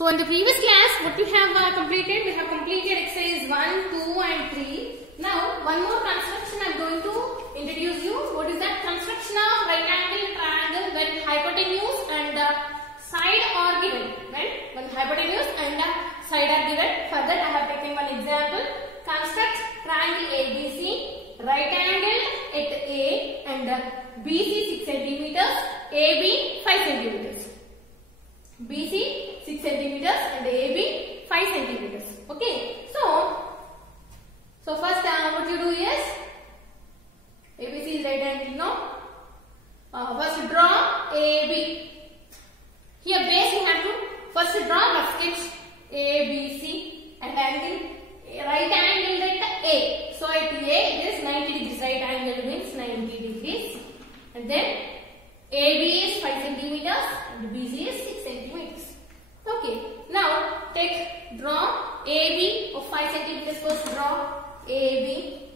So in the previous class, what we have completed? We have completed exercise 1, 2 and 3. Now, one more construction I am going to introduce you. What is that? Construction of right angle triangle when hypotenuse and side are given. When hypotenuse and side are given. For that, I have taken one example. Construct triangle ABC, right angle at A and BC 6 centimeters, AB 5 centimeters. BC 6 centimeters and AB 5 centimeters. Okay. So first what you do is ABC is right angle. No. First draw AB. Here base you have to first draw rough sketch ABC and angle right angle at A. So at A it is 90 degrees. Right angle means 90 degrees. And then AB is 5 centimeters and BC is 6 centimeters. Okay. Now draw AB of 5 centimeters. First draw AB.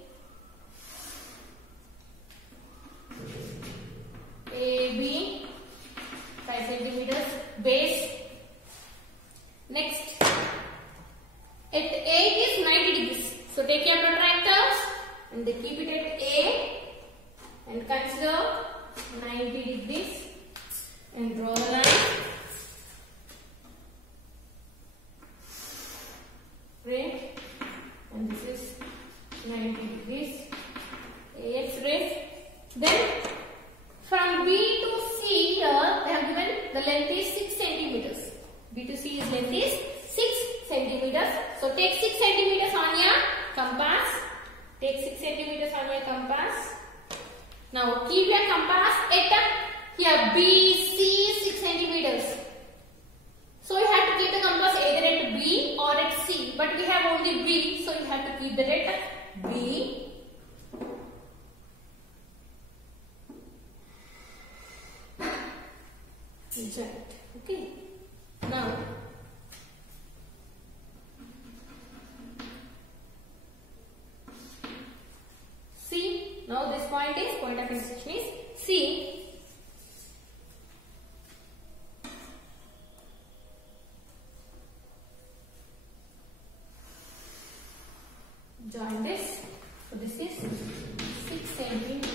AB 5 centimeters base. Next at A is 90 degrees. So take your protractors and keep it at A and consider 90 degrees and draw a line. Right, and this is 90 degrees. AX ray. Then from B to C here they have given the length is 6 centimeters. B to C is length is 6 centimeters. So take 6 centimeters on your compass. Take 6 centimeters on your compass. Now keep your compass at here BC 6 centimeters. So you have to keep the compass either at B or at C. But we have only B, so you have to keep that at B. Okay. Now C. Now this point of intersection is C. Join this. So this is 6 centimeters.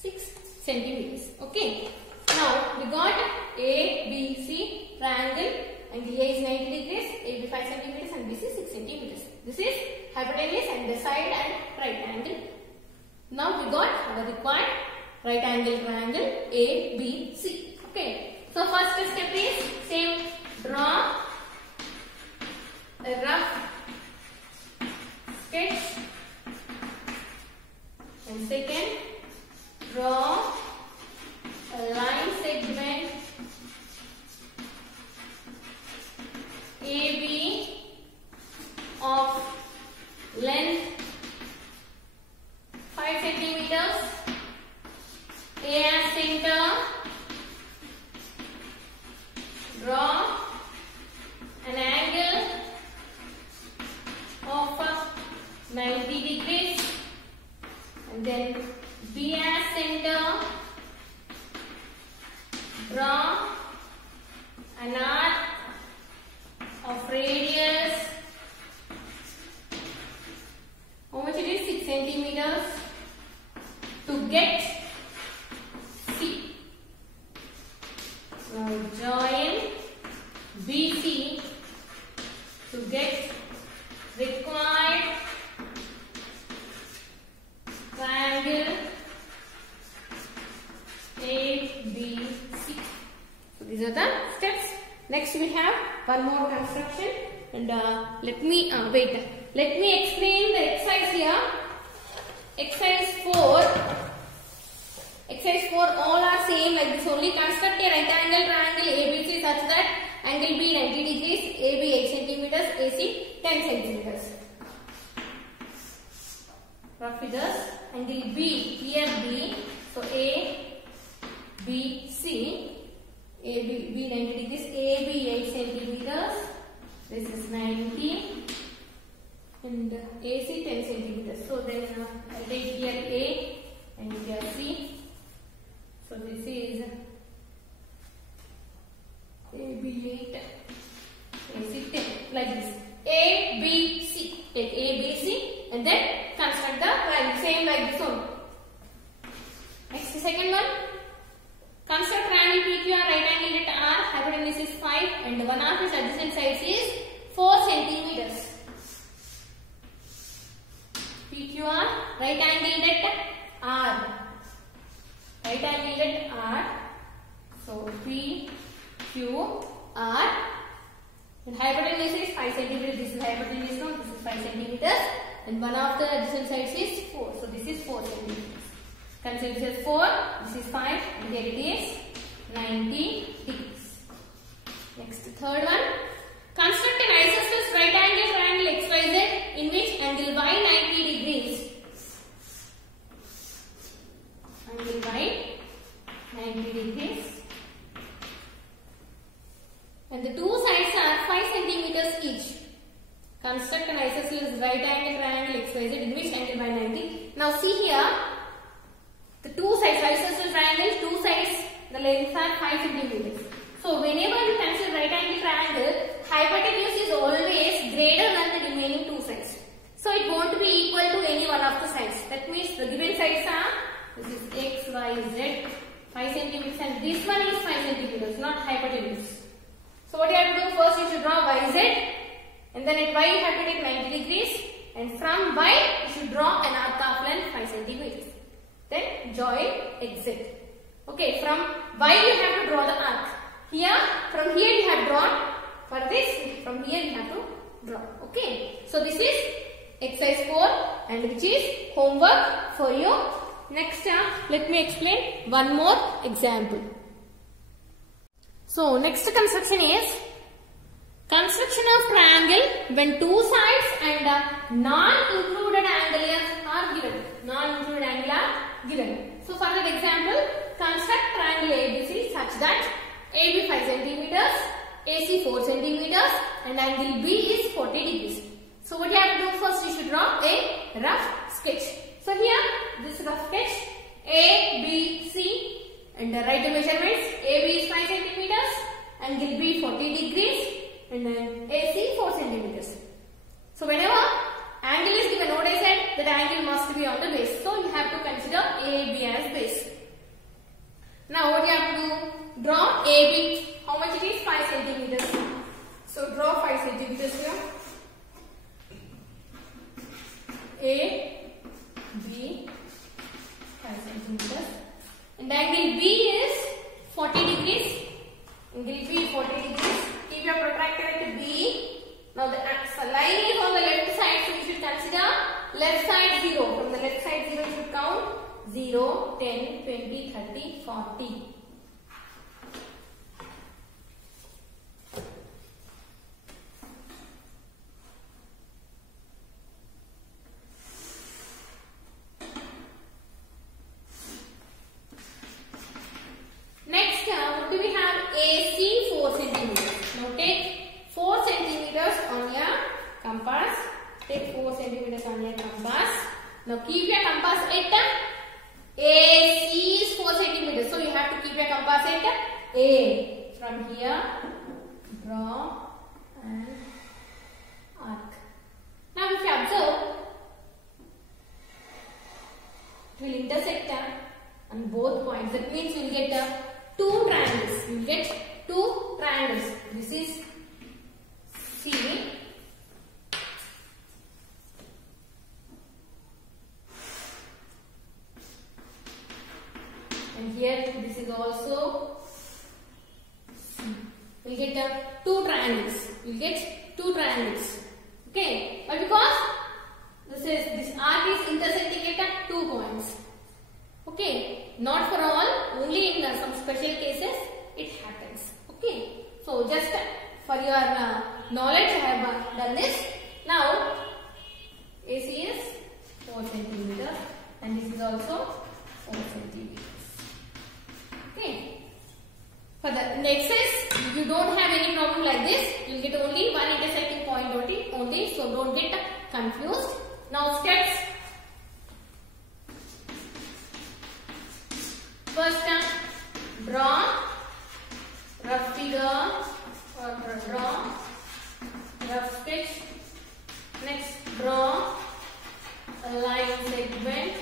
6 centimeters. Okay. Now we got A, B, C triangle and A is 90 degrees, AB 5 centimeters and BC 6 centimeters. This is hypotenuse and the side and right angle. Now we got our required right angle triangle A, B, C. Okay. So first step is same, draw a rough sketch, and second draw a line segment AB of length 5 centimeters, A as center, draw an angle of 90 degrees and then B as center, draw an arc of radius, how much it is? 6 centimeters to get C. Now join BC to get required triangle ABC. So these are the steps. Next we have one more construction and let me explain the exercise here. Exercise 4 all are same like this only. Construct a right angle triangle ABC such that angle B 90 degrees, AB 8 centimeters, AC 10 centimeters. Rough figures. Angle B, here B, so A, B, C, AB, B 90 degrees, AB 8 centimeters, this is 90 and AC 10 centimeters. So then I take here A and here C. So this is AB 8 angle at R. So PQR. And hypotenuse is 5 centimeters. This is hypotenuse. No, this is 5 centimeters. And one of the adjacent sides is 4. So this is 4 centimeters. Consider this is 4. This is 5. And here it is 90 degrees. Next, third one. Construct an isosceles right angle triangle XYZ in which angle y 90 degrees. Angle y 90 degrees. And the two sides are 5 centimeters each. Construct an isosceles right angle triangle XYZ in which angle y 90. Now see here, the two sides, isosceles triangle, two sides, the lengths are 5 centimeters. So whenever you consider right angle triangle, hypotenuse is always greater than the remaining two sides. So it won't be equal to any one of the sides. That means the given sides are, this is x, y, z, 5 centimeters, and this one is 5 centimeters, not hypotenuse. So what you have to do, first you should draw yz, and then at y you have to take 90 degrees, and from y you should draw an arc of length 5 centimeters. Then join xz. Okay, from y you have to draw the arc. Here, from here you have drawn. For this, from here you have to draw. Okay, so this is exercise 4, and which is homework for you. Next, let me explain one more example. So next construction is construction of triangle when two sides and non-included angle are given. Non-included angle are given. So for that example, construct triangle ABC such that AB 5 centimeters, AC 4 centimeters, and angle B is 40 degrees. So what you have to do, first you should draw a rough sketch. So here, this rough sketch, A, B, C, and write the measurements. AB is 5 centimeters, angle B 40 degrees, and then AC 4 centimeters. So whenever angle is given, what I said, that angle must be on the base. So you have to consider AB as base. Now what you have to do, draw AB. How much it is? 5 centimeters. So draw 5 centimeters here. A, B, 5 centimeters. And angle B is 40 degrees. Angle B is 40 degrees. Keep your protractor at B. Now the line is on the left side, so you should consider left side 0. From the left side 0 you should count 0, 10, 20, 30, 40. Next, what do we have? AC 4 centimeters. Now take 4 centimeters on your compass. Take 4 centimeters on your compass. Now keep your compass at AC is 4 centimeters. So you have to keep your compass at A. From here, draw an arc. Now if you observe, it will intersect on both points. That means you will get two triangles. You will get two triangles. This is C. And here this is also C. We will get two triangles. We will get two triangles. Okay. But because this arc is intersecting at 2 points. Okay. Not for all. Only in some special cases it happens. Okay. So just for your knowledge I have done this. Now AC is 4 centimeters and this is also 4 centimeters. Okay. For the exercise, you don't have any problem like this. You will get only one intersecting point only. So don't get confused. Now steps. First, draw rough figure or draw rough sketch. Next, draw a line segment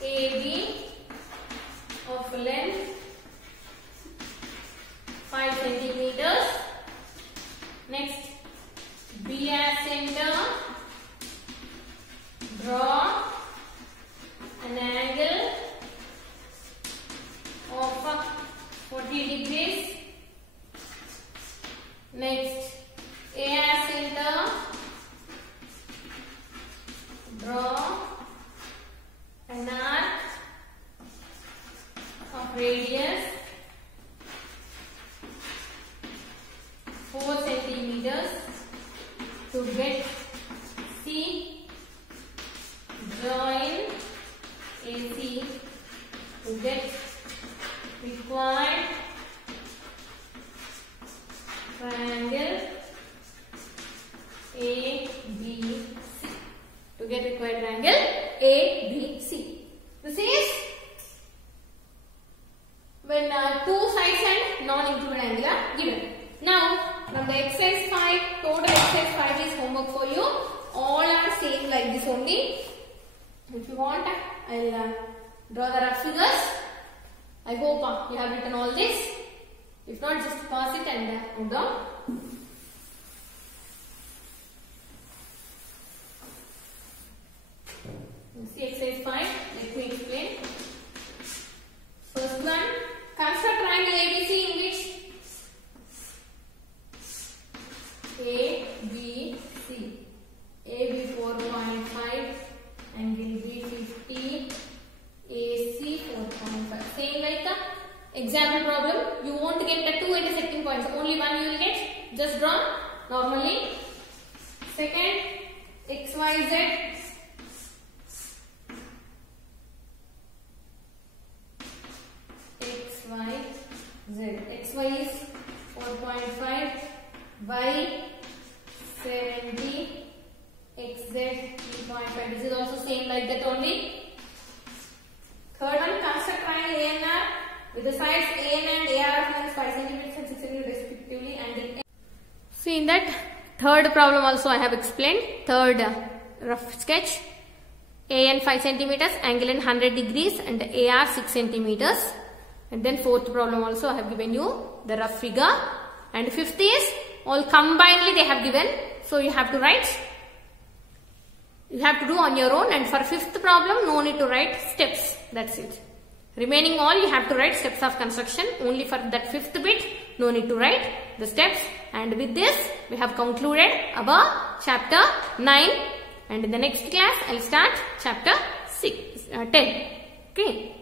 AB of length 5 centimeters. Next, B as center. Draw an radius 4 centimeters to get C. Join AC to get required triangle ABC. To get required triangle ABC. This is when two sides and non-included angle are given. Now, from the exercise 5, total exercise 5 is homework for you. All are same like this only. If you want, I'll draw the rough figures. I hope you have written all this. If not, just pause it and move down. See exercise 5. Let me explain. First one, construct triangle ABC in which ABC, AB 4.5, angle B 50, AC 4.5. Same like the example problem. You won't get the two intersecting points. Only one you will get. Just draw normally. Second, XYZ. XY is 4.5, Y 70, XZ 3.5. This is also same like that only. Third one, construct triangle ANR with the sides AN and AR of 5 cm and 6 cm respectively. And see, in that third problem also I have explained. Third rough sketch. AN 5 centimeters, angle in 100 degrees and AR 6 centimeters. And then fourth problem also I have given you the rough figure. And fifth is all combinedly they have given. So you have to write. You have to do on your own. And for fifth problem, no need to write steps. That's it. Remaining all you have to write steps of construction. Only for that fifth bit, no need to write the steps. And with this, we have concluded our chapter 9. And in the next class, I'll start chapter 10. Okay.